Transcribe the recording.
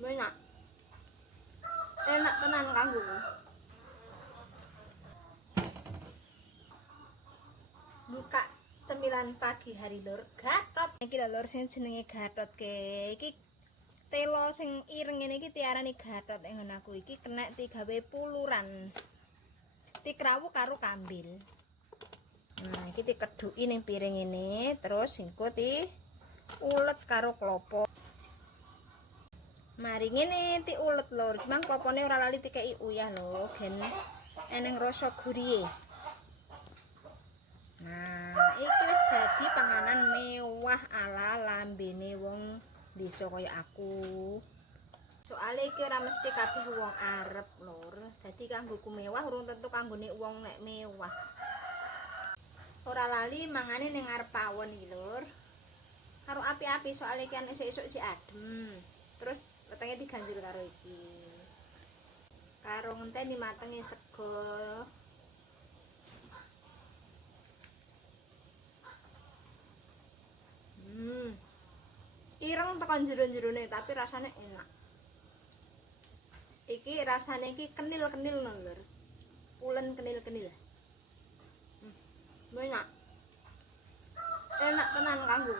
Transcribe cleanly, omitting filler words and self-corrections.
Enak. Enak tenan kanggo. Buka cemilan pagi hari lur, gatot. Iki lho lur sing jenenge gatot ke. Iki telo sing ireng ngene iki diarani gatot ing aku iki kena digawe puluran. Dikrawu karo kambil. Nah, iki dikeduki ning piring ini, terus engko ulet karo klopo. Mari ngene ulet lur. Mang klopone ora lali dikeki uyah lho, gen eneng rasa gurihe. Nah, iki wis dadi panganan mewah ala lambene wong desa kaya aku. Soale iki ora mesti kabeh wong arep lur. Dadi kanggoku mewah urung tentu kanggone wong nek mewah. Ora lali mangane ning ngarep pawon iki lur. Karo api-api soalnya kan esuk-esuk si adem. Terus wetenge diganjil karo iki. Karo ngenteni matenge sego. Ireng tekan jero-jerone tapi rasanya enak. Iki rasanya iki kenil-kenil lur. Ulen kenil-kenil. Enak. Enak tenan kanggo.